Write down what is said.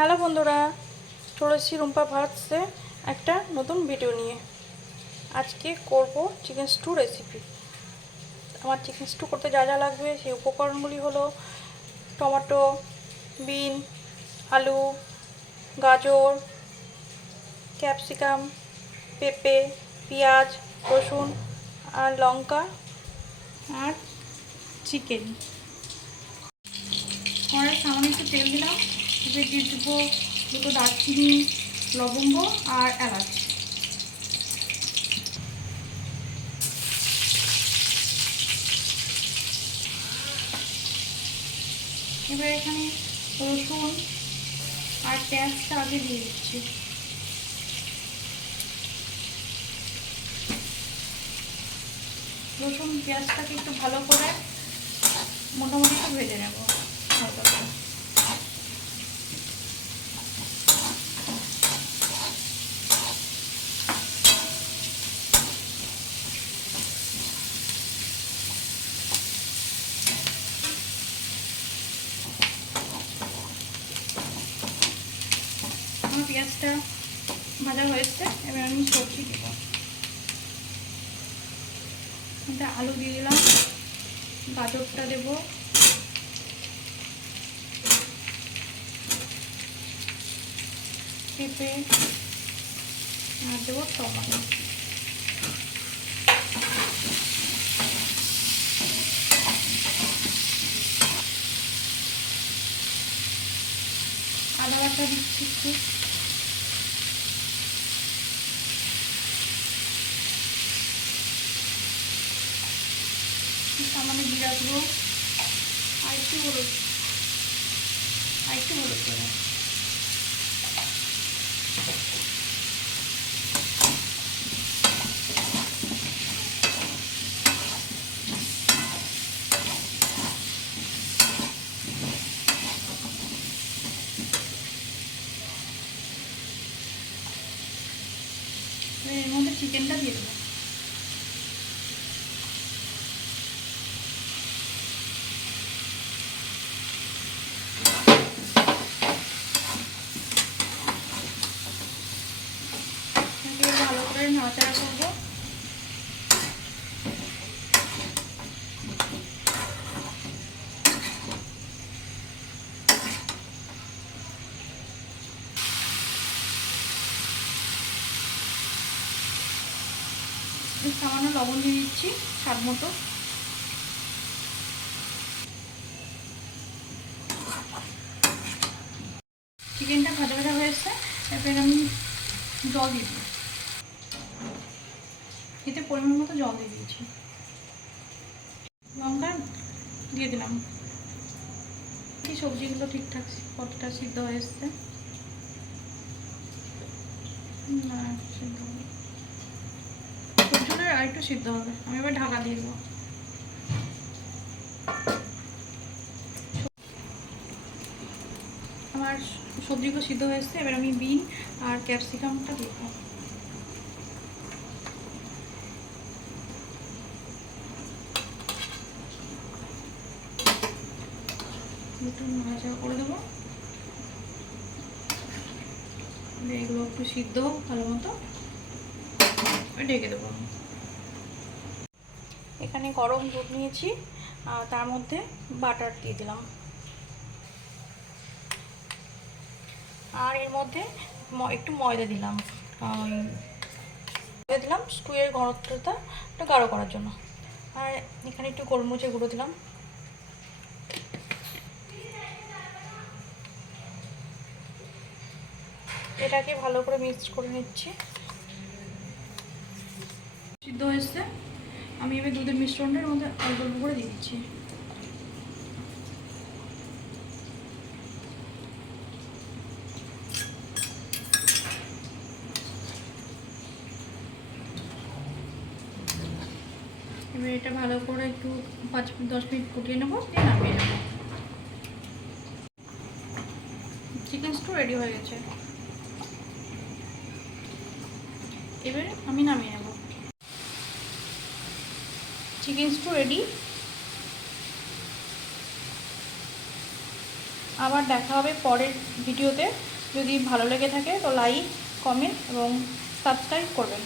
Hello বন্ধুরা, চলেছি রুম্পা ভার্টসে একটা নতুন ভিডিও নিয়ে। আজকে করব চিকেন স্টু রেসিপি। আমার চিকেন স্টু করতে যা যা লাগবে সেই উপকরণগুলি হলো টমেটো, বিন, আলু, গাজর, ক্যাপসিকাম, পেঁপে, পেঁয়াজ, রসুন আর লঙ্কা আর চিকেন। কড়াই সামান্য একটু তেল দিলাম, এবার দিয়ে দেবো দুটো দারচিনি, লবঙ্গ আর এলাচ। এবার এখানে রসুন আর পেঁয়াজটা আগে দিয়ে দিচ্ছি। রসুন পেঁয়াজটাকে একটু ভালো করে মোটামুটি একটু ভেজে নেব হালকা করে। আমার পেঁয়াজটা ভাজা হয়েছে, এবার আমি সবজি দেব। আলু দিয়ে দিলাম, গাজরটা দেব, পেঁপে আর দেবো টমেটো। আদা বাটা দিচ্ছি একটু, সামান্য জিরা গুঁড়ো আর একটু হলুদ দেবো। এর মধ্যে চিকেনটা দিয়ে দেবো। ভালো করে নাড়াচাড়া করবো। সামান্য লবণ দিয়ে দিচ্ছি স্বাদ মতো। চিকেনটা ভাজা ভাজা হয়েছে, এবার আমি জল দিয়ে দিই। এতে পরিমাণ মতো জল দিয়ে দিয়েছি, লঙ্কা দিয়ে দিলাম। এই সবজিগুলো ঠিকঠাক কতটা সিদ্ধ হয়েছে না, সবজিগুলো আর একটু সিদ্ধ হবে। আমি এবার ঢাকা দিয়ে দেবো। আমার সবজিগুলো সিদ্ধ হয়েছে, এবার আমি বিন আর ক্যাপসিকামটা দিয়ে দেবো। একটু নাড়াচাড়া করে দেবো, এগুলো একটু সিদ্ধ হোক ভালো মতো, ঢেকে দেবো। এখানে গরম দুধ নিয়েছি, তার মধ্যে বাটার দিয়ে দিলাম, আর এর মধ্যে একটু ময়দা দিলাম। স্টুয়ের ঘনত্বটা একটু গাঢ় করার জন্য। আর এখানে একটু গোলমরিচের গুঁড়ো দিলাম। এটাকে ভালো করে মিক্স করে নিচ্ছি। সিদ্ধ হয়েছে, আমি এবার দুধের মিশ্রণটার মধ্যে অল্প অল্প করে দিয়ে দিচ্ছি। এবার এটা ভালো করে একটু 5-10 মিনিট ফুটিয়ে নেবো, দিয়ে নামিয়ে নেবো। চিকেন স্টু রেডি হয়ে গেছে, এবার আমি নামিয়ে নেব। Chicken stew ready. আবার দেখা হবে পরের ভিডিওতে। যদি ভালো লেগে থাকে তো লাইক, কমেন্ট এবং সাবস্ক্রাইব করবেন।